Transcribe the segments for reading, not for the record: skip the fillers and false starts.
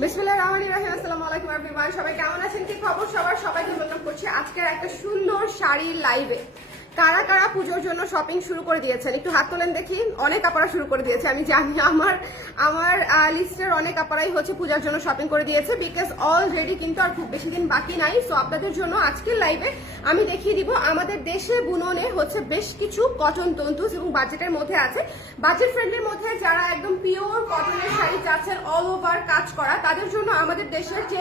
বিসমিল্লাহির রহমানির রহিম। আসসালামু আলাইকুম এভরিওয়ান, সবাই কেমন আছেন, কি খবর সবার? সবাইকে ওয়েলকাম করছি আজকের একটা সুন্দর শাড়ির লাইভে। কারা কারা পুজোর জন্য শপিং শুরু করে দিয়েছেন একটু হাত তোলেন দেখি। অনেক আপারা শুরু করে দিয়েছে, আমি জানি আমার লিস্টের অনেক আপারাই হচ্ছে পূজার জন্য শপিং করে দিয়েছে, বিকজ অলরেডি কিন্তু আর খুব বেশি দিন বাকি নাই। সো আপনাদের জন্য আজকের লাইভে আমি দেখিয়ে দিব আমাদের দেশে বুননে হচ্ছে বেশ কিছু কটন তন্তুস এবং বাজেটের মধ্যে আছে, বাজেট ফ্রেন্ডলির মধ্যে যারা একদম পিওর কটনের শাড়ি চাচ্ছেন অল ওভার কাজ করা, তাদের জন্য আমাদের দেশের যে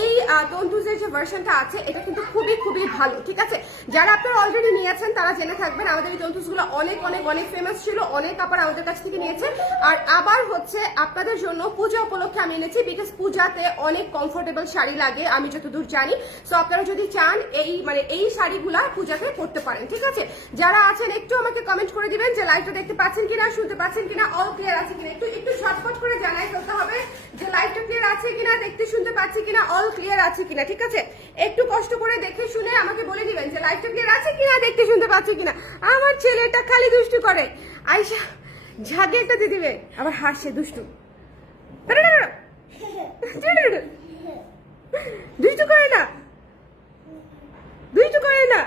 এই তন্তুসের যে ভার্সনটা আছে এটা কিন্তু খুবই খুবই ভালো। ঠিক আছে, যারা আপনারা অলরেডি নিয়েছেন তারা জেনে থাকবেন আমাদের এই তন্তুসগুলো অনেক অনেক অনেক ফেমাস ছিল, অনেক আপনারা আমাদের কাছ থেকে নিয়েছে। আর আবার হচ্ছে আপনাদের জন্য পূজা উপলক্ষে আমি এনেছি, বিকজ পূজাতে অনেক কমফোর্টেবল শাড়ি লাগে আমি যতদূর জানি। সো আপনারা যদি চান এই শাড়িগুলা পূজাতে পরতে পারেন। ঠিক আছে, যারা আছেন একটু আমাকে কমেন্ট করে দিবেন যে লাইভটা দেখতে পাচ্ছেন কিনা, শুনতে পাচ্ছেন কিনা, অল ক্লিয়ার আছে কিনা। একটু ঝটপট করে জানাই ফেলতে হবে যে লাইভটা ক্লিয়ার আছে কিনা, দেখতে শুনতে পাচ্ছি কিনা, অল ক্লিয়ার আছে কিনা। ঠিক আছে, একটু কষ্ট করে দেখে শুনে আমাকে বলে দিবেন যে লাইভটা ক্লিয়ার আছে কিনা, দেখতে শুনতে পাচ্ছি কিনা। আমার ছেলেটা খালি দুষ্টু করে, আয়শা ঝাঁকে একটা দিয়ে দিবে, আবার হাসে দুষ্টু দুষ্টু করে না, দুষ্টু করে না।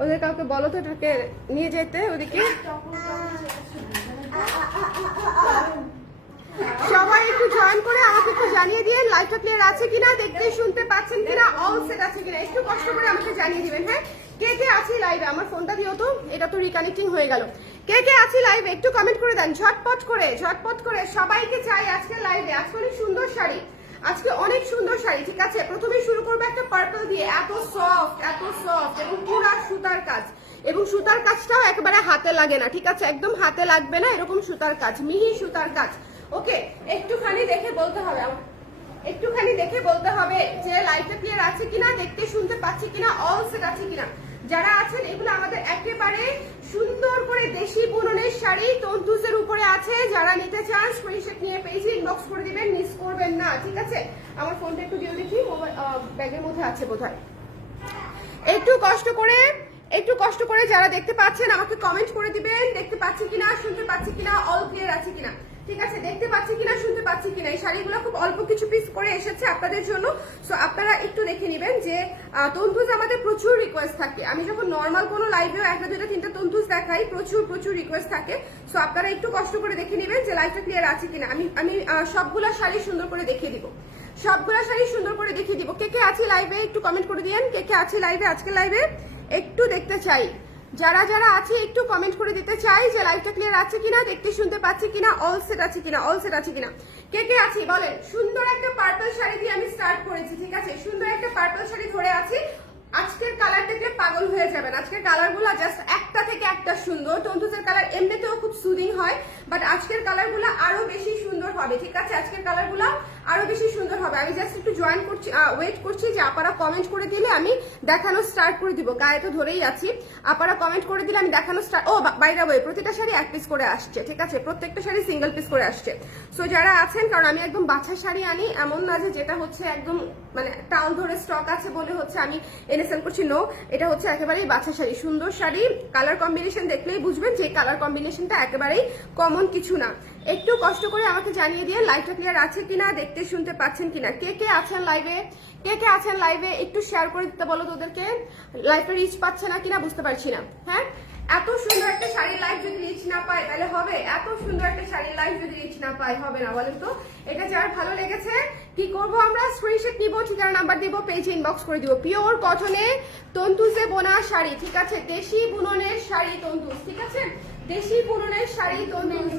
ওদের কাউকে বলো তো এটাকে নিয়ে যেতে ওদিকে। সবাই একটু জয়েন করে আমাকে একটু জানিয়ে দিন লাইভটা ক্লিয়ার আছে কিনা, দেখতে শুনতে পাচ্ছেন কিনা, অল সেট আছে কিনা। একটু কষ্ট করে আমাকে জানিয়ে দিবেন। হ্যাঁ, কে কে আছি লাইভে? আমার ফোনটা দিও তো, এটা তো রিকানেক্টিং হয়ে গেল। কে কে আছি লাইভে একটু কমেন্ট করে দেন ঝটপট করে। সবাইকে চাই আজকে লাইভে। আজকে অনেক সুন্দর শাড়ি, আজকে অনেক সুন্দর শাড়ি। ঠিক আছে, প্রথমে শুরু করবো একটা পার্পল দিয়ে, এত সফট এবং পুরা সুতার কাজ, এবং সুতার কাজটাও একেবারে হাতে লাগে না। ঠিক আছে, একদম হাতে লাগবে না, এরকম সুতার কাজ, মিহি সুতার কাজ। ওকে, একটুখানি দেখে বলতে হবে যে লাইভটা ক্লিয়ার আছে কিনা, দেখতে শুনতে পাচ্ছি কিনা, অল সেট আছে কিনা। যারা আছেন এগুলো আমাদের একেবারে সুন্দর করে দেশি বুননের শাড়ি তন্তুসের উপরে আছে। যারা নিতে চান স্ক্রিনশট নিয়ে পেজে ইনবক্স করে দিবেন, মিস করবেন না। ঠিক আছে, আমার ফোনটা একটু দিয়ে দেখি, ব্যাগের মধ্যে আছে বোধহয়। একটু কষ্ট করে যারা দেখতে পাচ্ছেন আমাকে কমেন্ট করে দিবেন, দেখতে পাচ্ছি কিনা, শুনতে পাচ্ছি কিনা, অল ক্লিয়ার আছে কিনা। ঠিক আছে, দেখতে পাচ্ছি কিনা, শুনতে পাচ্ছি কিনা। এই শাড়িগুলো খুব অল্প কিছু পিস করে এসেছে আপনাদের জন্য। সো আপনারা একটু দেখে নেবেন যে তন্তুস আমাদের প্রচুর রিকোয়েস্ট থাকে। আমি যখন নর্মাল কোনো লাইভেও একটা দুইটা তিনটা তন্তুস দেখাই, প্রচুর রিকোয়েস্ট থাকে। সো আপনারা একটু কষ্ট করে দেখে নেবেন যে লাইভটা ক্লিয়ার আছে কিনা। আমি সবগুলা শাড়ি সুন্দর করে দেখিয়ে দিব, কে কে আছে লাইভে একটু কমেন্ট করে দিয়েন, কে কে আছে লাইভে আজকের লাইভে একটু দেখতে চাই। যারা আছে একটু কমেন্ট করে দিতে চাই যে লাইভটা ক্লিয়ার আছে কিনা, দেখতে শুনতে পাচ্ছি কিনা, অল সেট আছে কিনা। কে কে আছি বলেন। সুন্দর একটা পার্পল শাড়ি দিয়ে আমি স্টার্ট করেছি। ঠিক আছে, সুন্দর একটা পার্পল শাড়ি ধরে আছি। আজকের কালার দেখলে পাগল হয়ে যাবেন। আজকের কালারগুলো জাস্ট একটা থেকে একটা সুন্দর। তন্তুসের কালার এমনিতেও খুব সুদিং হয়, বাট আজকের কালারগুলো আরো বেশি সুন্দর হবে। ঠিক আছে, আজকের কালারগুলো আরো বেশি সুন্দর হবে। আমি জাস্ট একটু ওয়েট করছি যে আপনারা কমেন্ট করে দিলে আমি দেখানো স্টার্ট করে দিব। গায়ে তো ধরেই আছি, আপনারা কমেন্ট করে দিলে আমি দেখানো স্টার্ট। ও বাই দ্য ওয়ে, প্রতিটা শাড়ি এক পিস করে আসছে। ঠিক আছে, প্রত্যেকটা শাড়ি সিঙ্গেল পিস করে আসছে। সো যারা আছেন, কারণ আমি একদম বাছা শাড়ি আনি, এমন না যে যেটা হচ্ছে একদম টাউন ধরে স্টক আছে বলে হচ্ছে আমি এনে সেল করছি। নো, এটা হচ্ছে একেবারেই বাছা শাড়ি, সুন্দর শাড়ি। কালার কম্বিনেশন দেখলেই বুঝবেন যে কালার কম্বিনেশনটা একেবারেই কমন কিছু না। একটু কষ্ট করে আমাকে জানিয়ে দিয়ে লাইভটা ক্লিয়ার আছে কিনা, দেখতে শুনতে পাচ্ছেন কিনা। কে কে আছেন লাইভে একটু শেয়ার করে দিতে বলো তো ওদেরকে। লাইভটা রিচ পাচ্ছে না কিনা বুঝতে পারছি না। হ্যাঁ, এত সুন্দর একটা শাড়ির লাইভ যদি রিচ না পায় তাহলে হবে? এত সুন্দর একটা শাড়ির লাইভ যদি রিচ না পায় হবে না, বলেন তো? এটা যার ভালো লেগেছে কি করবো আমরা? স্ক্রিনশট নিব, ঠিকানা নাম্বার দিব, পেজে ইনবক্স করে দিব। পিওর কটনে তন্তুসে বোনা শাড়ি। ঠিক আছে, দেশি বুননের শাড়ি তন্তুস। ঠিক আছে, দেশি বুননের শাড়ি তন্তুস।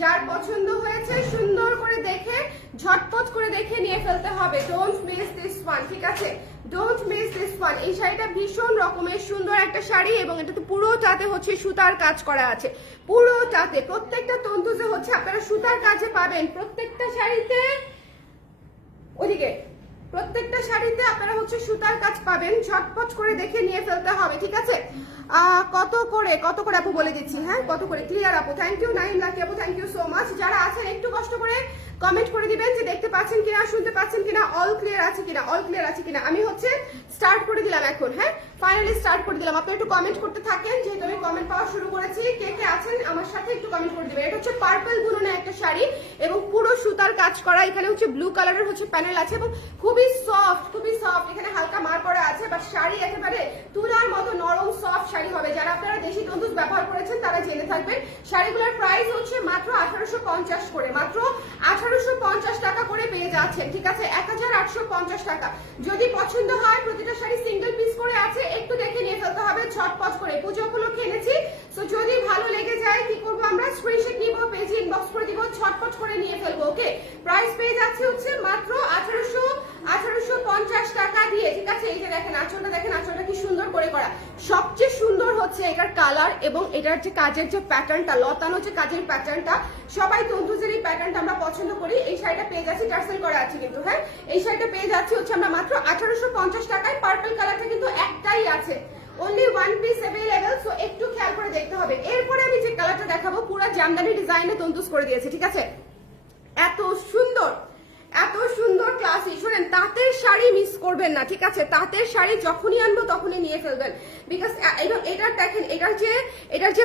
যার পছন্দ হয়েছে সুন্দর করে দেখে ঝটপট করে দেখে নিয়ে ফেলতে হবে। Don't miss this one. ঠিক আছে, ডোন্ট মিস দিস ওয়ান। এই শাড়িটা ভীষণ রকমের সুন্দর একটা শাড়ি, এবং এটাতে পুরোটাতে হচ্ছে সুতার কাজ করা আছে। পুরোটাতে, প্রত্যেকটা তন্তুসে হচ্ছে আপনারা সুতার কাজে পাবেন। প্রত্যেকটা শাড়িতে ওদিকে প্রত্যেকটা শাড়িতে আপনারা হচ্ছে সুতার কাজ পাবেন। ঝটপট করে দেখে নিয়ে ফেলতে হবে। ঠিক আছে, কত করে আপু বলে দিচ্ছি। হ্যাঁ, কত করে? ক্লিয়ার আপু, থ্যাংক ইউ। 9 লাখ আপু, থ্যাংক ইউ সো মাচ। যারা আছেন একটু কষ্ট করে কমেন্ট করে দিবেন যে দেখতে পাচ্ছেন কিনা, শুনতে পাচ্ছেন কিনা, অল ক্লিয়ার আছে কিনা। আমি হচ্ছে স্টার্ট করে দিলাম এখন। হ্যাঁ, ফাইনালি স্টার্ট করে দিলাম। আপনি একটু কমেন্ট করতে থাকেন, যেহেতু আমি কমেন্ট পাওয়া শুরু করেছি। কে কে আছেন আমার সাথে একটু দিবেন। এটা হচ্ছে পার্পল বুননের একটা শাড়ি এবং পুরো সুতার কাজ করা, এখানে হচ্ছে ব্লু কালারের হচ্ছে প্যানেল আছে এবং খুবই সফট, এখানে হালকা মার পরা আছে, বাট শাড়ি একেবারে তুলার মতো নরম সফট শাড়ি হবে। যারা আপনারা দেশি তন্দুজ ব্যবহার করেছেন তারা জেনে থাকবেন। শাড়িগুলোর প্রাইস হচ্ছে মাত্র 1850 করে, মাত্র 1850 টাকা করে পেয়ে যাচ্ছেন, ঠিক আছে, 1850 টাকা। যদি পছন্দ হয়, প্রতিটা শাড়ি সিঙ্গেল পিস করে আছে, একটু দেখে নিয়ে ফেলতে হবে ঝটপট করে, পুজো উপলক্ষে এনেছি। তো যদি ভালো লেগে যায় কি করবো আমরা, স্ক্রিনশট নিব, পেজে ইনবক্স করে দিব, ঝটপট করে নিয়ে ফেলবো। ওকে, প্রাইস পেয়ে যাচ্ছে হচ্ছে মাত্র 1850 টাকা দিয়ে, ঠিক আছে। এই যে দেখেন আঁচলটা, দেখেন আঁচলটা কি সুন্দর করে করা। সবচেয়ে সুন্দর হচ্ছে এটার কালার এবং এটার যে কাজের যে প্যাটার্নটা, লতানো যে কাজের প্যাটার্নটা, সবাই তন্তুজের এই প্যাটার্নটা আমরা পছন্দ করি। এই শাড়িটা পেয়ে যাচ্ছি, টার্সেল করা আছে কিন্তু, হ্যাঁ, এই শাড়িটা পেয়ে যাচ্ছি হচ্ছে আমরা মাত্র 1850 টাকায়। পার্পল কালারটা কিন্তু একটাই আছে, only one piece available, so একটু খেয়াল করে দেখতে হবে। এরপরে আমি যে কালারটা দেখাবো পুরো জামদানি ডিজাইনে তন্তুজ করে দিয়েছে, ঠিক আছে, এত সুন্দর, এত সুন্দর ক্লাসি। শোনেন, তাঁতের শাড়ি মিস করবেন না, ঠিক আছে, তাঁতের শাড়ি যখনই আনবো তখনই নিয়ে ফেলবেন, বিকজ এটার দেখেন, এটার যে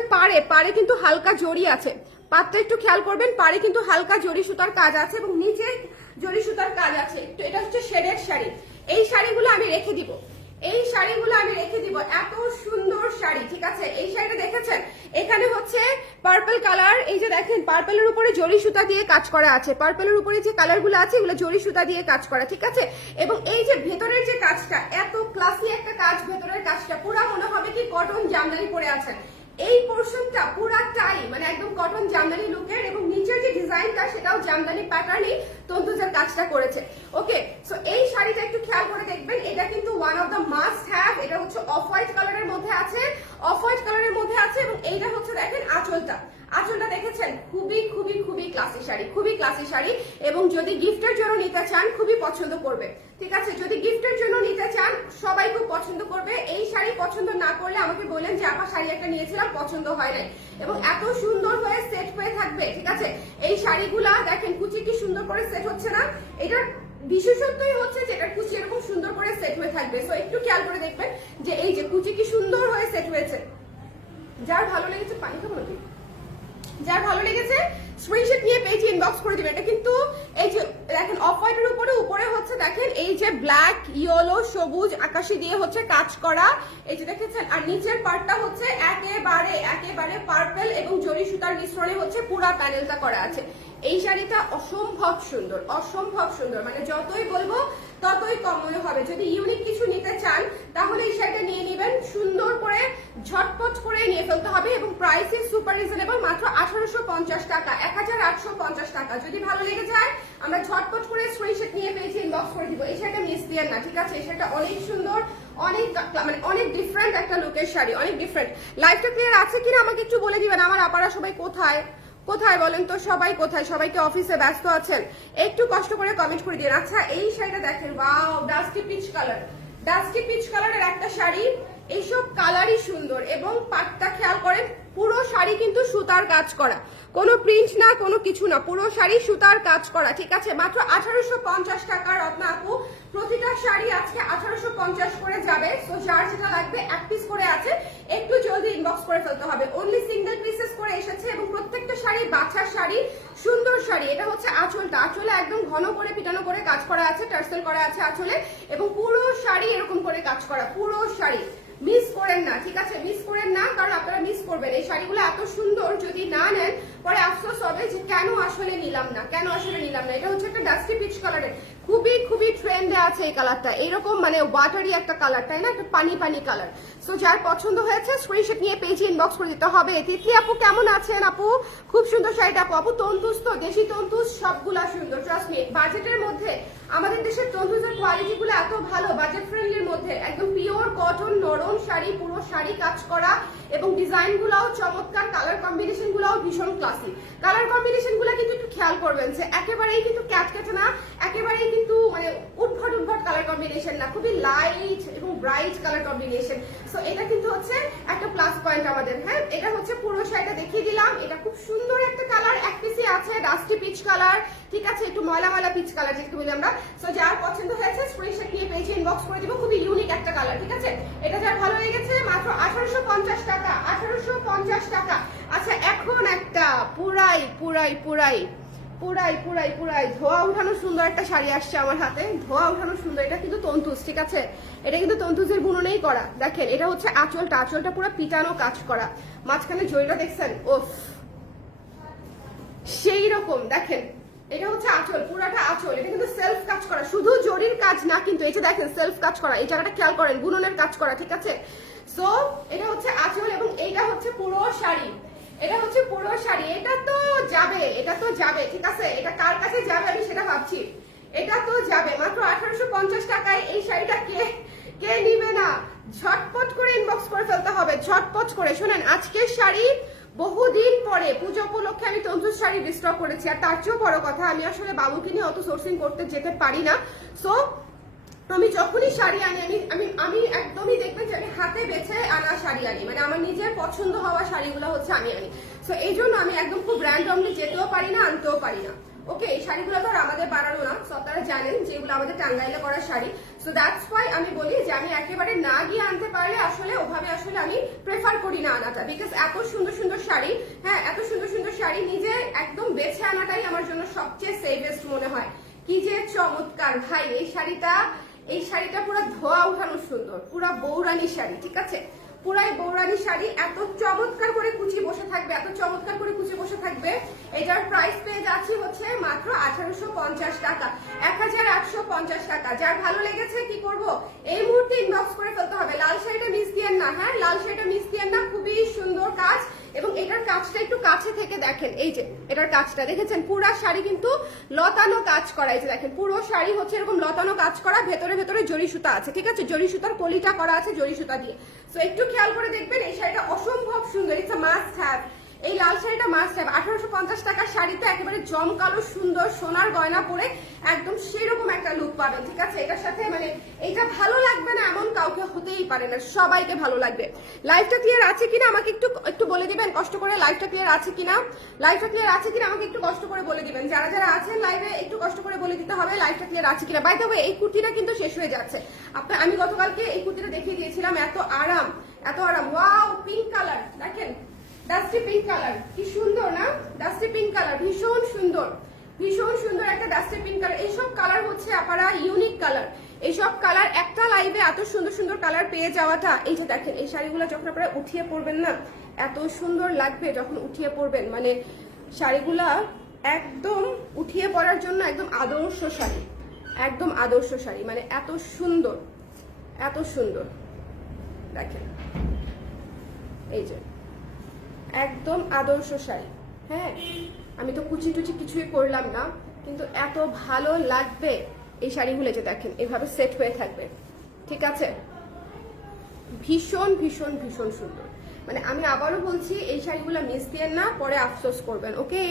পাড়ে কিন্তু হালকা জড়ি আছে, পাতটা একটু খেয়াল করবেন, পাড়ে কিন্তু হালকা জড়ি সুতার কাজ আছে এবং নিচে জড়ি সুতার কাজ আছে। এটা হচ্ছে শেডের শাড়ি। এই শাড়িগুলো আমি রেখে দিব, এত সুন্দর শাড়ি, ঠিক আছে। এই শাড়িটা দেখেছেন, এখানে হচ্ছে পার্পল কালার, এই যে দেখেন পার্পলের উপরে জরি সুতা দিয়ে কাজ করা আছে, পার্পলের উপরে যে কালারগুলো আছে এগুলো জরি সুতা দিয়ে কাজ করা, ঠিক আছে। এবং এই যে ভেতরের যে কাজটা, এত ক্লাসি একটা কাজ, ভেতরের কাজটা পুরা মনে হবে কি কটন জামদানি পরে আছেন। এই পোর্শনটা পুরাটাই মানে একদম কটন জামদানি লুকের এবং নিচের যে ডিজাইনটা সেটাও জামদানি প্যাটার্নই তন্তুজের কাজটা করেছে। ওকে, সো এই শাড়িটা একটু খেয়াল করে দেখবেন, এটা কিন্তু one of the must have. এটা হচ্ছে অফ হোয়াইট কালারের মধ্যে আছে, এবং এইটা হচ্ছে দেখেন আঁচলটা দেখেছেন, খুবই ক্লাসি শাড়ি, এবং যদি গিফটের জন্য নিতে চান খুবই পছন্দ করবে, ঠিক আছে। যদি গিফটের জন্য নিতে চান সবাই খুব পছন্দ করবে। এই শাড়ি পছন্দ না করলে আমাকে বললেন যে আপা শাড়ি একটা নিয়েছিলাম পছন্দ হয় নাই, এবং এত সুন্দর হয়ে সেট হয়ে থাকবে, ঠিক আছে। এই শাড়িগুলা দেখেন কুচি কি সুন্দর করে সেট হচ্ছে না, এটার বিশেষত্বই হচ্ছে যে এটার কুচি এরকম সুন্দর করে সেট হয়ে থাকবে। সো একটু খেয়াল করে দেখবেন যে এই যে কুচি কি সুন্দর হয়ে সেট হয়েছে। যার ভালো লেগেছে পানি খাবো নাকি, যার ভালো লেগেছে স্ক্রিনশট নিয়ে পেজে ইনবক্স করে দিবেন। এটা কিন্তু এই যে দেখেন অফ হোয়াইটের উপরে হচ্ছে দেখেন এই যে ব্ল্যাক, ইয়েলো, সবুজ, আকাশি দিয়ে হচ্ছে কাজ করা, এই যে দেখেছেন। আর নিচের পার্টটা হচ্ছে একেবারে পার্পল এবং জরি সুতার মিশ্রণে হচ্ছে পুরো প্যানেলটা করা আছে। এই শাড়িটা অসম্ভব সুন্দর, মানে যতই বলবো ততই কম মনে হবে। যদি ইউনিক কিছু নিতে চান তাহলে এই শাড়িটা নিয়ে নেবেন, সুন্দর করে ঝটপট করে নিয়ে ফেলতে হবে এবং প্রাইস ইজ সুপার রিজনেবল, মাত্র 1850 টাকা, 1850 টাকা। যদি ভালো লেগে যায় আমরা ঝটপট করে স্ক্রিনশট নিয়ে পেজে ইনবক্স করে দিব। এই শাড়িটা মিস দিয়েন না, ঠিক আছে। এই শাড়িটা অনেক সুন্দর, অনেক ডিফারেন্ট একটা লুকের শাড়ি, অনেক ডিফারেন্ট। লাইফটা ক্লিয়ার আছে কিনা আমাকে একটু বলে দিবেন। আমার আপারা সবাই কোথায় বলেন তো, সবাই কোথায়? সবাইকে অফিসে ব্যস্ত আছেন, একটু কষ্ট করে কমেন্ট করে দিন। আচ্ছা, এই শাড়িটা দেখেন, ওয়াও, ডাস্টি পিচ কালারের একটা শাড়ি। এইসব কালারই সুন্দর এবং পাটটা খেয়াল করেন, পুরো শাড়ি কিন্তু সুতার কাজ করা, কোনো প্রিন্ট না, কোনো কিছু না, পুরো শাড়ি সুতার কাজ করা, ঠিক আছে। মাত্র 1850 টাকা রত্না আপু। প্রতিটা শাড়ি আজকে 1850 করে যাবে। সো যার যেটা লাগবে এক পিস করে আছে, একটু জলদি ইনবক্স করে ফেলতে হবে। অনলি সিঙ্গেল পিসেস করে এসেছে এবং প্রত্যেকটা শাড়ি বাছার শাড়ি, সুন্দর শাড়ি। এটা হচ্ছে আঁচলে একদম ঘন করে পিটানো করে কাজ করা আছে, টার্সেল করা আছে আঁচলে, এবং পুরো শাড়ি এরকম করে কাজ করা, পুরো শাড়ি। মিস করেন না, ঠিক আছে, মিস করেন না, কারণ আপনারা মিস করবেন। এই শাড়িগুলো এত সুন্দর, যদি না নেন পরে আফসোস হবে যে কেন আসলে নিলাম না। এটা হচ্ছে একটা ডাস্টি পিচ কালারের, খুবই ট্রেন্ডে আছে এই কালারটা, এরকম মানে ওয়াটারি একটা কালার, তাই না, একটা পানি কালার। সো যার পছন্দ হয়েছে স্ক্রিনশট নিয়ে পেজে ইনবক্স করে দিতে হবে। তিতলি আপু কেমন আছেন? আপু খুব সুন্দর শাড়িটা আপু তন্তুজ, তো দেশি তন্তুজ সবগুলা সুন্দর, ট্রাস্ট মি। বাজেটের মধ্যে আমাদের দেশের তন্তুজের কোয়ালিটি গুলো এত ভালো, বাজেট ফ্রেন্ডলির মধ্যে একদম পিওর কটন নরম শাড়ি, পুরো শাড়ি কাজ করা এবং ডিজাইন গুলাও চমৎকার, কালার কম্বিনেশন গুলাও ভীষণ ক্লাসি। কালার কম্বিনেশন গুলা কিন্তু একটু খেয়াল করবেন যে একেবারেই কিন্তু ক্যাটকেটে না, একেবারেই কিন্তু মানে উদ্ভট কালার কম্বিনেশন না, খুবই লাইট এবং ব্রাইট কালার কম্বিনেশন। সো এটা কিন্তু হচ্ছে একটা প্লাস পয়েন্ট আমাদের। হ্যাঁ, এটা হচ্ছে পুরো শাড়িটা দেখিয়ে দিলাম। এটা খুব সুন্দর একটা কালার, এক পিসি আছে, ডাস্টি পিচ কালার, ঠিক আছে, একটু ময়লা পিচ কালার যেটা বলি আমরা। সো যার পছন্দ হয়েছে স্ক্রিনশট নিয়ে পেজে ইনবক্স করে দিব, খুবই ইউনিক একটা কালার, ঠিক আছে। এটা যার ভালো লেগেছে মাত্র 1850 টাকা, 1850 টাকা। আচ্ছা, এখন একটা এটা পুরাই পুরাই পুরাই পুরাই পুরাই পুরাই ধোয়া উঠানো সুন্দর একটা শাড়ি আসছে আমার হাতে, ধোয়া উঠানো সুন্দর। এটা কিন্তু তন্তুজ, ঠিক আছে, এটা কিন্তু তন্তুজের বুননেই করা। দেখেন এটা হচ্ছে আঁচলটা, আঁচলটা পুরো পিটানো কাজ করা, মাঝখানে জড়িটা দেখছেন, ওফ সেই রকম। দেখেন এটা হচ্ছে আঁচল, পুরাটা আঁচল, এটা কিন্তু সেলফ কাজ করা, শুধু জরির কাজ না কিন্তু, এই যে দেখেন সেলফ কাজ করা, এই জায়গাটা খেয়াল করেন, বুননের কাজ করা, ঠিক আছে। সো এটা হচ্ছে আঁচল এবং এইটা হচ্ছে পুরো শাড়ি, এটা হচ্ছে পুরো শাড়ি। এটা তো যাবে, এটা তো যাবে, ঠিক আছে, এটা কার কাছে যাবে আমি সেটা ভাবছি। এটা তো যাবে মাত্র 1850 টাকায়। এই শাড়িটা কে কে নিবে না, ঝটপট করে ইনবক্স করে ফেলতে হবে, ঝটপট করে। শোনেন আজকের শাড়ি বহুদিন পরে পুজো উপলক্ষে আমি তন্তুজ শাড়ি রিস্টক করেছি, আর তার চেয়েও বড় কথা আমি আসলে বাবুকে নিয়ে অত সোর্সিং করতে যেতে পারি না। সো আমি যখনই শাড়ি আনি আমি আমি আমি একদমই দেখবেন যে আমি হাতে বেছে আনা শাড়ি আনি, মানে আমার নিজের পছন্দ হওয়া শাড়িগুলো হচ্ছে আমি আনি। সো এই জন্য আমি একদম খুব র্যান্ডমলি যেতেও পারি না, আনতেও পারি না। ওকে, এই শাড়িগুলো তো আর আমাদের বানানো না, সব তারা জানেন যেগুলো আমাদের টাঙ্গাইলে করা শাড়ি। সো দ্যাটস ওয়াই আমি বলি যে আমি একেবারে না গিয়ে আনতে পারলে আসলে ওভাবে আসলে আমি প্রেফার করি না আনাটা, বিকজ এত সুন্দর সুন্দর শাড়ি, হ্যাঁ এত সুন্দর সুন্দর শাড়ি নিজে একদম বেছে আনাটাই আমার জন্য সবচেয়ে সেফেস্ট মনে হয়। কি যে চমৎকার ভাই এই শাড়িটা, এই শাড়িটা পুরো ধোয়া উঠানো সুন্দর, পুরা বৌরানী শাড়ি, ঠিক আছে, পুরাই বৌরানী শাড়ি। এত চমৎকার করে কুচি বসে থাকবে, এত চমৎকার করে কুচি বসে থাকবে। এটার প্রাইস পেয়ে যাচ্ছি হচ্ছে মাত্র 1850 টাকা, 1850 টাকা। যার ভালো লেগেছে কি করব, এই মুহূর্তে ইনবক্স করে ফেলতে হবে। লাল শাড়িটা মিস দিয়েন না, হ্যাঁ লাল শাড়িটা মিস দিয়েন না, খুবই সুন্দর কাজ। এবং এটার কাজটা একটু কাছে থেকে দেখেন, এই যে এটার কাজটা দেখেছেন, পুরো শাড়ি কিন্তু লতানো কাজ করা, এই যে দেখেন পুরো শাড়ি হচ্ছে এরকম লতানো কাজ করা, ভেতরে ভেতরে জরি সুতা আছে, ঠিক আছে, জরি সুতার কলিটা করা আছে জরি সুতা দিয়ে। সো একটু খেয়াল করে দেখবেন, এই শাড়িটা অসম্ভব সুন্দর, ইটস আ মাস্ট হ্যাভ। এই লাল শাড়িটা মাস্ট হ্যাভ। 1850 টাকার শাড়িতে একেবারে জমকালো সুন্দর সোনার গয়না পরে একদম সেরকম একটা লুক পাবেন, ঠিক আছে। এটার সাথে মানে এটা ভালো লাগবে না এমন কাউকে হতেই পারে না, সবাইকে ভালো লাগবে। লাইভটা ক্লিয়ার আছে কিনা আমাকে একটু একটু বলে দিবেন কষ্ট করে, লাইভটা ক্লিয়ার আছে কিনা, লাইভটা ক্লিয়ার আছে কিনা আমাকে একটু কষ্ট করে বলে দিবেন। যারা যারা আছেন লাইভে একটু কষ্ট করে বলে দিতে হবে লাইভটা ক্লিয়ার আছে কিনা। বাই দ্য ওয়ে এই কুর্তিটা কিন্তু শেষ হয়ে যাচ্ছে। আমি গতকালকে এই কুর্তিটা দেখিয়ে দিয়েছিলাম, এত আরাম, এত আরাম। ওয়াও, পিঙ্ক কালার দেখেন, ডাস্টি পিঙ্ক কালার, কি সুন্দর না, ডাস্টি পিঙ্ক কালার, ভীষণ সুন্দর, ভীষণ সুন্দর একটা ডাস্টি পিঙ্ক কালার। এইসব কালার হচ্ছে আপনারা ইউনিক কালার, এইসব কালার একটা লাইভে এত সুন্দর সুন্দর কালার পেয়ে যাওয়াটা, এই যে দেখেন এই শাড়িগুলো যখন আপনারা উঠিয়ে পড়বেন না এত সুন্দর লাগবে যখন উঠিয়ে পড়বেন, মানে শাড়িগুলা একদম উঠিয়ে পড়ার জন্য একদম আদর্শ শাড়ি, একদম আদর্শ শাড়ি, মানে এত সুন্দর, এত সুন্দর। দেখেন এই যে একদম আদর্শ শাড়ি, হ্যাঁ আমি তো কুচি টুচি কিছুই করলাম না, কিন্তু এত ভালো লাগবে এই শাড়িগুলো, যে দেখেন এভাবে সেট হয়ে থাকবে, ঠিক আছে, ভীষণ ভীষণ ভীষণ সুন্দর। মানে আমি আবারও বলছি এই শাড়িগুলো মিস দিয়েন না, পরে আফসোস করবেন। ওকে,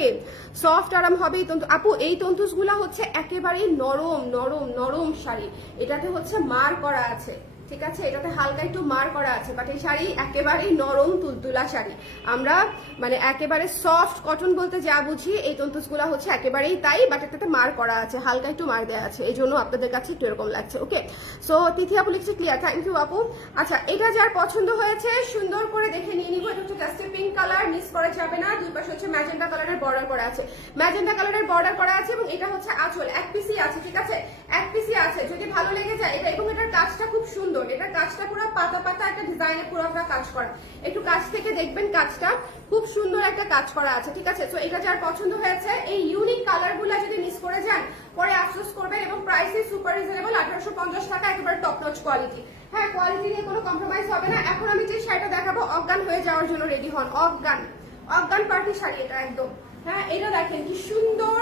সফট আরাম হবে এই তন্তু। আপু এই তন্তুসগুলা হচ্ছে একেবারেই নরম নরম নরম শাড়ি, এটাতে হচ্ছে মার করা আছে, ঠিক আছে, এটাতে হালকা একটু মার করা আছে, বাট এই শাড়ি একেবারেই নরম তুলতুলা শাড়ি। আমরা মানে একেবারে সফট কটন বলতে যা বুঝি এই তন্তুসগুলা হচ্ছে একেবারেই তাই, বাট এটাতে মার করা আছে, হালকা একটু মার দেওয়া আছে, এই জন্য আপনাদের কাছে একটু এরকম লাগছে। ওকে, সো তিথি আপু লিখছে ক্লিয়ার, থ্যাংক ইউ আপু। আচ্ছা, এটা যার পছন্দ হয়েছে সুন্দর করে দেখে নিয়ে নিবো। এটা হচ্ছে জাস্ট পিঙ্ক কালার, মিস করা যাবে না। দুই পাশে হচ্ছে ম্যাজেন্টা কালারের বর্ডার করা আছে, ম্যাজেন্টা কালারের বর্ডার করা আছে, এবং এটা হচ্ছে আঁচল, এক পিসি আছে, ঠিক আছে, এক পিসি আছে। যদি ভালো লেগে যায় এটা, এবং এটার কাজটা খুব সুন্দর, এটার কাজটা পুরো পাতা পাতা একটা ডিজাইনে পুরো একটা কাজ করা, একটু কাছ থেকে দেখবেন কাজটা খুব সুন্দর একটা কাজ করা আছে, ঠিক আছে। তো এটা যার পছন্দ হয়েছে, এই ইউনিক কালারগুলো যদি মিস করে যান পরে আফসোস করবেন, এবং প্রাইস ইজ সুপার রিজনেবল, 1850 টাকা, একেবারে টপ নচ কোয়ালিটি, হ্যাঁ কোয়ালিটি নিয়ে কোনো কম্প্রোমাইজ হবে না। এখন আমি যে শাড়িটা দেখাবো অজ্ঞান হয়ে যাওয়ার জন্য রেডি হন, অজ্ঞান, অজ্ঞান পার্টি শাড়ি এটা একদম, হ্যাঁ এটা দেখেন কি সুন্দর,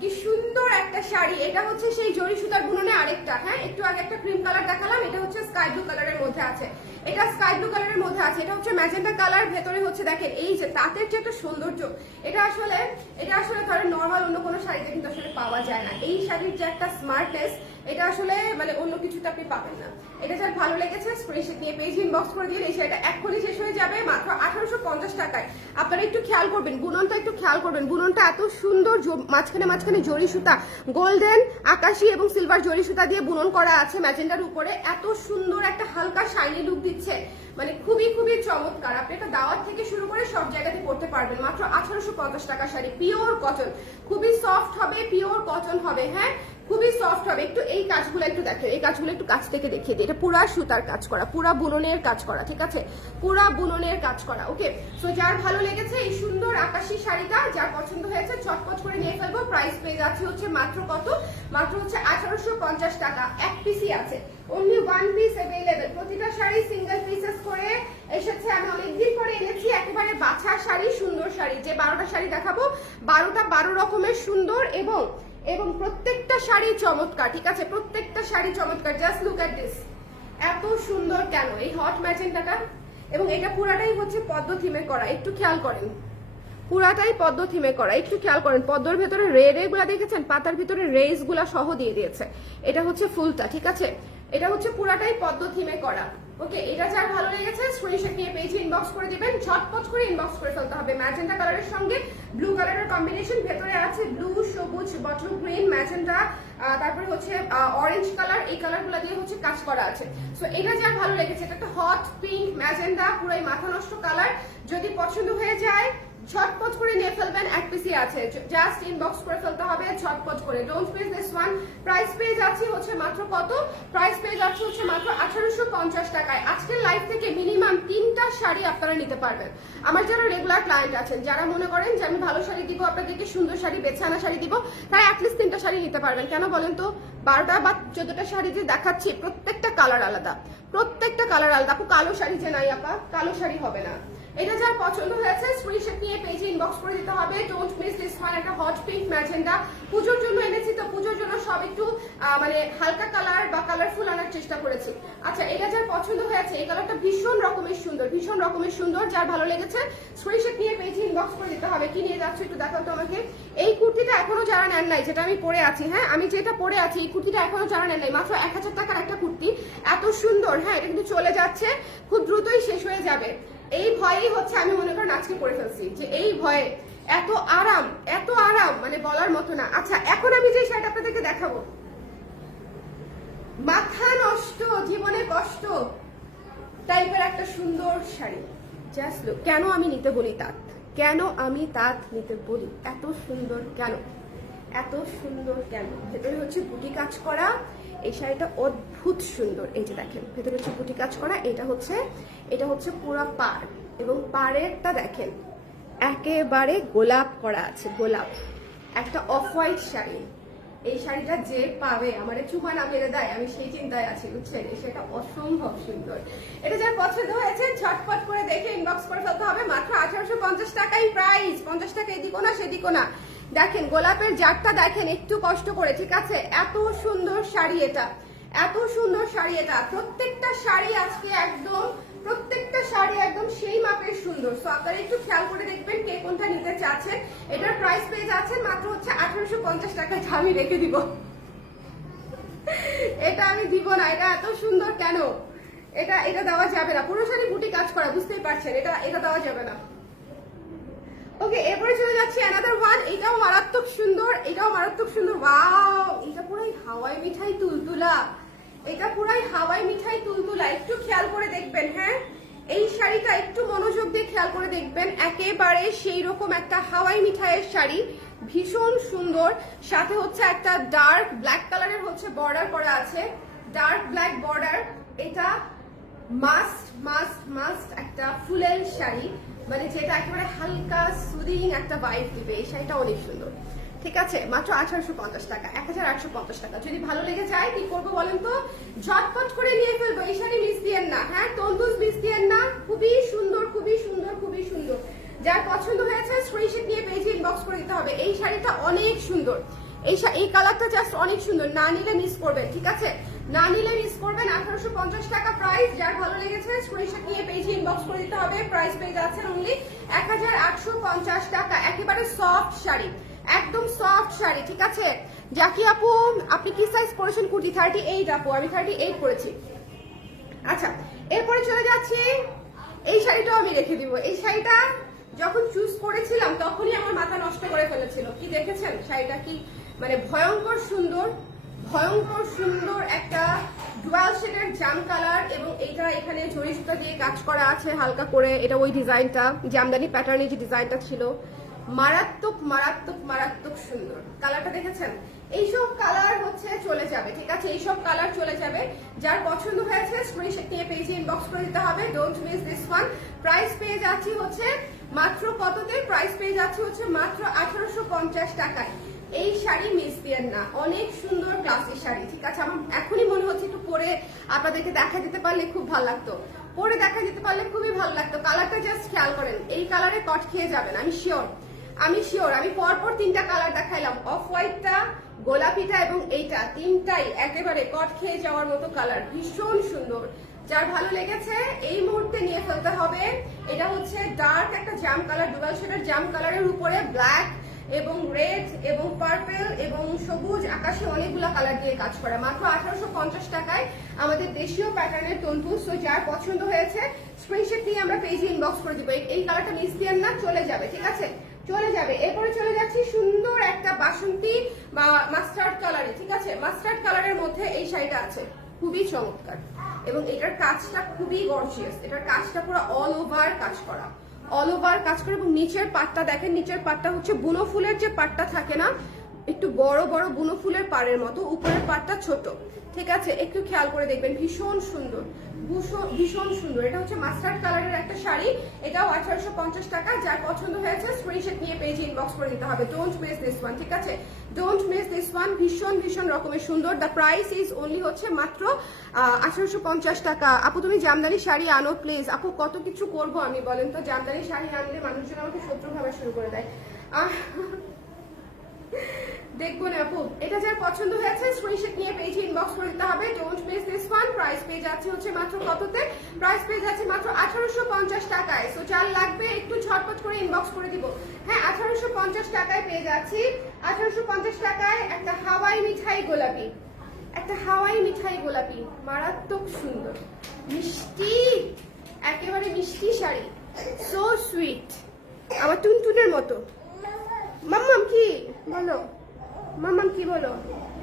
কি সুন্দর একটা শাড়ি। এটা হচ্ছে সেই জরি সুতার বুননে আরেকটা, হ্যাঁ একটু আগে একটা ক্রিম কালার দেখালাম, এটা হচ্ছে স্কাই ব্লু কালারের মধ্যে আছে, এটা স্কাই ব্লু কালারের মধ্যে আছে, এটা হচ্ছে ম্যাজেন্টা কালার, ভেতরে হচ্ছে দেখেন এই যে তাঁতের যে একটা সৌন্দর্য, এটা আসলে ধরেন নর্মাল অন্য কোনো শাড়িতে কিন্তু আসলে পাওয়া যায় না। এই শাড়ির যে একটা স্মার্টনেস, এটা আসলে মানে অন্য কিছুতে আপনি পাবেন না। এটা যার ভালো লেগেছে স্ক্রিনশট নিয়ে পেজ ইনবক্স করে দিয়ে, এই শাড়িটা এক্ষুনি শেষ হয়ে যাবে মাত্র 1850 টাকায়। আপনারা একটু খেয়াল করবেন, বুননটা একটু খেয়াল করবেন, বুননটা এত সুন্দর, মাঝখানে মাঝখানে জরি সুতা, গোল্ডেন, আকাশি এবং সিলভার জরি সুতা দিয়ে বুনন করা আছে ম্যাজেন্ডার উপরে, এত সুন্দর একটা হালকা শাইনি লুক দিচ্ছে। মানে খুবই খুবই চমৎকার। আপনি এটা দাওয়াত থেকে শুরু করে সব জায়গাতে পড়তে পারবেন। মাত্র 1850 টাকা শাড়ি, পিওর কটন, খুবই সফট হবে, পিওর কটন হবে। হ্যাঁ, খুবই সফট হবে। একটু এই কাজগুলো একটু দেখেন, এই কাজগুলো একটু কাছ থেকে দেখিয়ে দিই। এটা পুরা সুতার কাজ করা, পুরা বুননের কাজ করা, ঠিক আছে, পুরা বুননের কাজ করা। ওকে, সো যার ভালো লেগেছে এই সুন্দর আকাশি শাড়িটা, যার পছন্দ হয়েছে ঝটপট করে নিয়ে ফেলবো। প্রাইস পেয়ে যাচ্ছে হচ্ছে মাত্র কত, মাত্র হচ্ছে 1850 টাকা। এক পিসই আছে, অনলি ওয়ান পিস অ্যাভেলেবেল। প্রতিটা শাড়ি সিঙ্গেল পিসেস করে এসেছে। আমি অনেকদিন পরে এনেছি একেবারে বাছার শাড়ি, সুন্দর শাড়ি। যে 12টা শাড়ি দেখাবো 12টা 12 রকমের সুন্দর এবং এবং প্রত্যেকটা শাড়ি চমৎকার, ঠিক আছে, প্রত্যেকটা শাড়ি চমৎকার। জাস্ট লুক এট দিস, এত সুন্দর কেন এই হট ম্যাজেন্টাটা। এবং এটা পুরাটাই হচ্ছে পদ্ম থিমে করা, একটু খেয়াল করেন, পুরাটাই পদ্ম থিমে করা, একটু খেয়াল করেন। পদ্মর ভেতরে রে গুলা দেখেছেন, পাতার ভিতরে রেস গুলা সহ দিয়ে দিয়েছে। এটা হচ্ছে ফুলটা, ঠিক আছে, এটা হচ্ছে পুরাটাই পদ্ম থিমে করা। ওকে, এটা যার ভালো লেগেছে স্ক্রিনশট নিয়ে পেজে ইনবক্স করে দিবেন, ঝটপট করে ইনবক্স করে ফেলতে হবে। ম্যাজেন্টা কালারের সঙ্গে ব্লু কালারের কম্বিনেশন, ভেতরে আছে ব্লু, সবুজ, বটল গ্রিন, ম্যাজেন্টা, তারপরে হচ্ছে অরেঞ্জ কালার, এই কালারগুলো দিয়ে হচ্ছে কাজ করা আছে। সো এটা যার ভালো লেগেছে, এটা একটা হট পিঙ্ক ম্যাজেন্টা, পুরাই মাথা নষ্ট কালার। যদি পছন্দ হয়ে যায় ঝটপট করে নিয়ে ফেলবেন, এক পিসি আছে, জাস্ট ইনবক্স করে ফেলতে হবে ঝটপট করে। Don't miss this one. Price পেয়ে যাচ্ছে হচ্ছে মাত্র কত, প্রাইস পেয়ে যাচ্ছে হচ্ছে মাত্র 1850 টাকায়। আজকের লাইভ থেকে মিনিমাম 3টা শাড়ি আপনারা নিতে পারবেন। আমার যারা রেগুলার ক্লায়েন্ট আছেন, যারা মনে করেন যে আমি ভালো শাড়ি দিব আপনাদেরকে, সুন্দর শাড়ি, বেছে আনা শাড়ি দিব, তাই অ্যাটলিস্ট 3টা শাড়ি নিতে পারবেন। কেন বলেন তো, 12টা বা 14টা শাড়ি যে দেখাচ্ছি প্রত্যেকটা কালার আলাদা, প্রত্যেকটা কালার আলাদা। আপু কালো শাড়ি যে নাই আপা, কালো শাড়ি হবে না। এটা যার পছন্দ হয়েছে স্ক্রিনশট নিয়ে পেজে ইনবক্স করে দিতে হবে। Don't miss this one. একটা হট পিঙ্ক ম্যাজেন্টা, পুজোর জন্য এনেছি তো, পুজোর জন্য সব একটু মানে হালকা কালার বা কালারফুল আনার চেষ্টা করেছি। আচ্ছা, এটা যার পছন্দ হয়েছে, এই কালারটা ভীষণ রকমের সুন্দর, ভীষণ রকমের সুন্দর। যার ভালো লেগেছে স্ক্রিনশট নিয়ে পেজে ইনবক্স করে দিতে হবে। কি নিয়ে যাচ্ছ একটু দেখাও তো আমাকে। এই কুর্তিটা এখনো যারা নেন নাই, যেটা আমি পরে আছি, হ্যাঁ আমি যেটা পরে আছি, এই কুর্তিটা এখনো যারা নেন নাই, মাত্র 1000 টাকার একটা কুর্তি, এত সুন্দর। হ্যাঁ, এটা কিন্তু চলে যাচ্ছে, খুব দ্রুতই শেষ হয়ে যাবে। এই ভয়েই হচ্ছে আমি মনে করেন আজকে করে ফেলছি, যে এই ভয়ে এত আরাম, এত আরাম মানে বলার মতো না। আচ্ছা, এখন আমি যে শাড়িটা আপনাদেরকে দেখাবো, মাথা নষ্ট, জীবনে কষ্ট টাইপের একটা সুন্দর শাড়ি। জাস্ট লুক, কেন আমি নিতে বলি তাঁত, কেন আমি তাঁত নিতে বলি, এত সুন্দর কেন, এত সুন্দর কেন। ভেতরে হচ্ছে বুটি কাজ করা, এই শাড়িটা অদ্ভুত সুন্দর। এই যে দেখেন, ভেতরে হচ্ছে বুটি কাজ করা, এটা হচ্ছে পুরো পাড়, এবং পাড়েরটা দেখেন একেবারে গোলাপ করা আছে, গোলাপ। একটা অফ হোয়াইট শাড়ি, এই শাড়িটা যে পাবে আমার চুমা না মেরে দেয়, আমি সেই চিন্তায় আছি, বুঝছেন। এই শাড়িটা অসম্ভব সুন্দর। এটা যার পছন্দ হয়েছে ঝটপট করে দেখে ইনবক্স করে ফেলতে হবে। মাত্র 1850 টাকাই প্রাইস, 50 টাকা এদিকো না সেদিকো না। দেখেন গোলাপের জারটা দেখেন একটু কষ্ট করে, ঠিক আছে। এত সুন্দর শাড়ি এটা, এত সুন্দর শাড়ি এটা। প্রত্যেকটা শাড়ি আজকে একদম, প্রত্যেকটা শাড়ি একদম সেই মাপের সুন্দর। সো আপনারা একটু খেয়াল করে দেখবেন কে কোনটা নিতে চাচ্ছেন। এটার প্রাইস পেয়ে যাচ্ছেন মাত্র হচ্ছে 1850 টাকা। আমি রেখে দিব, এটা আমি দিব না। এটা এত সুন্দর কেন, এটা দেওয়া যাবে না। পুরো শাড়ি বুটি কাজ করা, বুঝতেই পারছেন, এটা দেওয়া যাবে না। ওকে, এরপরে চলে যাচ্ছি অ্যানাদার ওয়ান। এটাও মারাত্মক সুন্দর, এটাও মারাত্মক সুন্দর। ওয়াও, এটা পুরাই হাওয়াই মিঠাই তুলতুলা, এটা পুরাই হাওয়াই মিঠাই তুলতুলা। একটু খেয়াল করে দেখবেন, হ্যাঁ এই শাড়িটা একটু মনোযোগ দিয়ে খেয়াল করে দেখবেন, একেবারে সেই রকম একটা হাওয়াই মিঠাইয়ের শাড়ি, ভীষণ সুন্দর। সাথে হচ্ছে একটা ডার্ক ব্ল্যাক কালারের হচ্ছে বর্ডার করা আছে, ডার্ক ব্ল্যাক বর্ডার। এটা মাস্ট মাস্ট মাস্ট একটা ফুলেল শাড়ি, মানে যেটা একেবারে হালকা সুদিং একটা ভাইব দিবে। এই শাড়িটা অনেক সুন্দর, ঠিক আছে। মাত্র 1850 টাকা, 1850 টাকা। যদি ভালো লেগে যায় কি করবো বলেন তো, ঝটপট করে নিয়ে ফেলবো। এই শাড়ি মিস দিয়েন না, হ্যাঁ তন্দুজ মিস দিয়েন না। খুবই সুন্দর, খুবই সুন্দর, খুবই সুন্দর। যার পছন্দ হয়েছে স্ক্রিনশট নিয়ে পেজে ইনবক্স করে দিতে হবে। এই শাড়িটা অনেক সুন্দর, এই কালারটা জাস্ট অনেক সুন্দর। না নিলে মিস করবেন, ঠিক আছে, না নিলে মিস করবেন। 1850 টাকা প্রাইস। যার ভালো লেগেছে স্ক্রিনশট নিয়ে পেজে ইনবক্স করে দিতে হবে। প্রাইস পেয়ে যাচ্ছেন অনলি 1850 টাকা। একেবারে সফট শাড়ি, একদম সফট শাড়ি, ঠিক আছে। জাকি আপু আপনি কি সাইজ পরেছেন কুর্তি? 38 আপু, আমি 38 পরেছি। আচ্ছা, এরপরে চলে যাচ্ছি, এই শাড়িটাও আমি রেখে দিব। এই শাড়িটা যখন চুজ করেছিলাম তখনই আমার মাথা নষ্ট করে ফেলেছিল। কি দেখেছেন শাড়িটা, কি মানে ভয়ঙ্কর সুন্দর, ভয়ঙ্কর সুন্দর একটা ডুয়াল শেডের জাম কালার, এবং এটা এখানে ঝড়ি সুতা দিয়ে কাজ করা আছে হালকা করে। এটা ওই ডিজাইনটা, জামদানি প্যাটার্নে যে ডিজাইনটা ছিল, মারাত্মক মারাত্মক মারাত্মক সুন্দর। কালারটা দেখেছেন? এইসব কালার হচ্ছে চলে যাবে, ঠিক আছে? এইসব কালার চলে যাবে। যার পছন্দ হয়েছে স্ক্রিনশট নিয়ে পেজে ইনবক্স করে দিতে হবে। Don't miss this one. Price পেয়ে যাচ্ছি হচ্ছে মাত্র কততে? প্রাইস পেয়ে যাচ্ছি হচ্ছে মাত্র 1850 টাকায়। এই শাড়ি মিস দিয়েন না, অনেক সুন্দর ক্লাসি শাড়ি, ঠিক আছে? আমার এখনই মনে হচ্ছে একটু পরে আপনাদেরকে দেখা দিতে পারলে খুব ভালো লাগতো, পরে দেখা দিতে পারলে খুবই ভালো লাগতো। কালারটা জাস্ট খেয়াল করেন, এই কালারে কট খেয়ে যাবেন, আমি শিওর। আমি পরপর তিনটা কালার দেখাইলাম, অফ হোয়াইটটা, গোলাপিটা এবং এইটা, তিনটাই একেবারে কট খেয়ে যাওয়ার মতো কালার, ভীষণ সুন্দর। যার ভালো লেগেছে এই মুহূর্তে নিয়ে ফেলতে হবে। এটা হচ্ছে ডার্ক একটা জাম কালার, ডুয়াল শেডের জাম কালারের উপরে ব্ল্যাক এবং রেড এবং পার্পল এবং সবুজ আকাশে অনেকগুলো কালার দিয়ে কাজ করা, মাত্র 1850 টাকায় আমাদের দেশীয় প্যাটার্নের তন্তু। সো যার পছন্দ হয়েছে স্ক্রিনশট নিয়ে আমরা পেজে ইনবক্স করে দিব। এই কালারটা মিস দিয়েন না, চলে যাবে, ঠিক আছে? চলে যাবে। এরপরে চলে যাচ্ছি সুন্দর একটা বাসন্তী বা মাস্টার্ড কালারে, ঠিক আছে? মাস্টার্ড কালারের মধ্যে এই শাড়িটা আছে, খুবই চমৎকার এবং এটার কাজটা খুবই গর্জিয়াস। এটার কাজটা পুরো অল ওভার কাজ করা, অল ওভার কাজ করে। এবং নিচের পাটটা দেখেন, নিচের পাটটা হচ্ছে বুনো ফুলের যে পাটটা থাকে না, একটু বড় বড় বুনো ফুলের পাড়ের মতো, উপরের পাটটা ছোট, ঠিক আছে? একটু খেয়াল করে দেখবেন, ভীষণ সুন্দর, ভীষণ সুন্দর। এটা হচ্ছে মাস্টার্ড কালারের একটা শাড়ি, এটাও 1850 টাকা। যার পছন্দ হয়েছে স্ক্রিনশট নিয়ে পেজে ইনবক্স করে দিতে হবে। ডোন্ট মিস দিস ওয়ান, ঠিক আছে? Don't miss this one. ভীষণ ভীষণ রকমের সুন্দর। দ্য প্রাইস ইজ অনলি হচ্ছে মাত্র 1850 টাকা। আপু তুমি জামদানি শাড়ি আনো প্লিজ। আপু কত কিছু করবো আমি, বলেন তো? জামদানি শাড়ি আনলে মানুষজন আমাকে শত্রু ভাবা শুরু করে দেয়। দেখবো না আপু। এটা যার পছন্দ হয়েছে স্ক্রিনশট নিয়ে পেজে ইনবক্স করে দিতে হবে। Don't miss this one. Price পেয়ে যাচ্ছে হচ্ছে মাত্র কততে? প্রাইস পেয়ে যাচ্ছে মাত্র 1850 টাকায়। সো যার লাগবে একটু ঝটপট করে ইনবক্স করে দিব। হ্যাঁ, 1850 টাকায় পেয়ে যাচ্ছি। 1850 টাকায় একটা হাওয়াই মিঠাই গোলাপি, একটা হাওয়াই মিঠাই গোলাপি, মারাত্মক সুন্দর, মিষ্টি, একেবারে মিষ্টি শাড়ি, সো সুইট, আমার টুনটুনের মতো। মাম্মাম কি বলো? মাম্মাম কি বলো?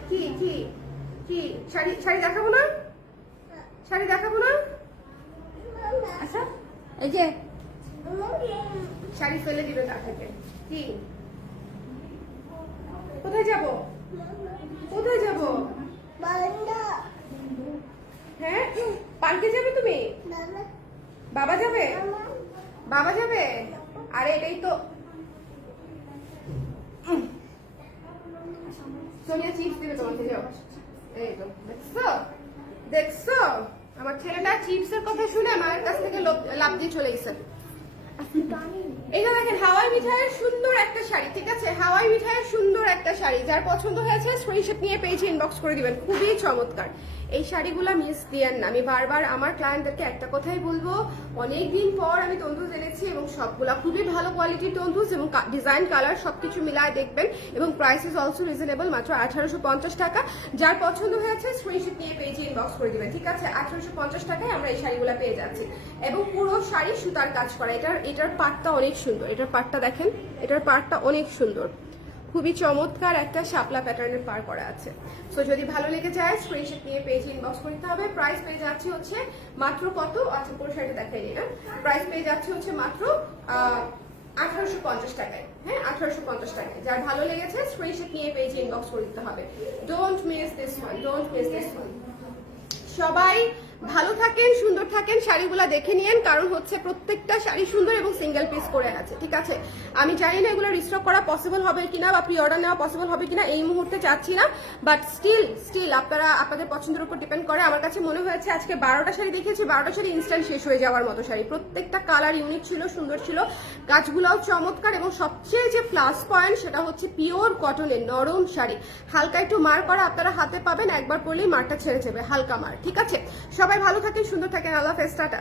কি কি কি শাড়ি? শাড়ি দেখাবো না? শাড়ি দেখাবো না? আচ্ছা, এই যে শাড়ি ফেলে দিবে তা থেকে। কি কোথায় যাব? কোথায় যাব? হ্যাঁ, পার্কে যাবে তুমি? বাবা যাবে? বাবা যাবে? আরে এটাই তো। সোনিয়া চিপস দিবে তোমাকে, যাও। এই তো দেখছো, দেখছো আমার ছেলেটা চিপসের কথা শুনে আমার কাছ থেকে লাভ দিয়ে চলে গেছে। এটা দেখেন হাওয়াই মিঠাইয়ের সুন্দর একটা শাড়ি, ঠিক আছে? হাওয়াই মিঠাইয়ের সুন্দর একটা শাড়ি। যার পছন্দ হয়েছে স্ক্রিনশট নিয়ে পেজে ইনবক্স করে দিবেন। খুবই চমৎকার এই শাড়িগুলো, মিস দিয়েন না। আমি বারবার আমার ক্লায়েন্টদেরকে একটা কথাই বলবো, অনেকদিন পর আমি তন্দুজ এনেছি এবং সবগুলা খুবই ভালো কোয়ালিটির তন্দুজ এবং ডিজাইন কালার সবকিছু মিলায় দেখবেন এবং প্রাইস ইজ অলসো রিজনেবল, মাত্র 1850 টাকা। যার পছন্দ হয়েছে স্ক্রিনশট নিয়ে পেজে ইনবক্স করে দিবেন, ঠিক আছে? 1850 টাকায় আমরা এই শাড়িগুলো পেয়ে যাচ্ছি এবং পুরো শাড়ি সুতার কাজ করা। এটার পাটটা অনেক সুন্দর, এটার পাটটা দেখেন, এটার পাটটা অনেক সুন্দর, খুবই চমৎকার একটা শাপলা প্যাটার্নের পার করা আছে। সো যদি ভালো লেগে যায় স্ক্রিনশট নিয়ে পেজে ইনবক্স করতে হবে। প্রাইস পেয়ে যাচ্ছে হচ্ছে মাত্র কত? আচ্ছা, পুরো শাড়িটা দেখাইনি না। প্রাইস পেয়ে যাচ্ছে হচ্ছে মাত্র 1850 টাকায়। হ্যাঁ, 1850 টাকায়। যার ভালো লেগেছে স্ক্রিনশট নিয়ে পেজে ইনবক্স করে দিতে হবে। Don't miss this one, don't miss this one. সবাই ভালো থাকেন, সুন্দর থাকেন, শাড়িগুলো দেখে নিয়েন, কারণ হচ্ছে প্রত্যেকটা শাড়ি সুন্দর এবং সিঙ্গেল পিস করে আছে, ঠিক আছে? আমি জানি না এগুলো রিস্টক করা পসিবল হবে কিনা বা প্রি অর্ডার নেওয়া পসিবল হবে কিনা, এই মুহূর্তে চাচ্ছি না, বাট স্টিল আপনারা আপনাদের পছন্দের উপর ডিপেন্ড করে। আমার কাছে মনে হয়েছে আজকে 12টা শাড়ি দেখিয়েছি, 12টা শাড়ি ইনস্ট্যান্ট শেষ হয়ে যাওয়ার মতো শাড়ি। প্রত্যেকটা কালার ইউনিক ছিল, সুন্দর ছিল, কাজগুলোও চমৎকার এবং সবচেয়ে যে প্লাস পয়েন্ট সেটা হচ্ছে পিওর কটনের নরম শাড়ি। হালকা একটু মার করা আপনারা হাতে পাবেন, একবার পরলেই মারটা ছেড়ে যাবে, হালকা মার, ঠিক আছে? সবাই ভালো থাকেন, সুন্দর থাকেন, আল্লাহ হাফেজ, টাটা।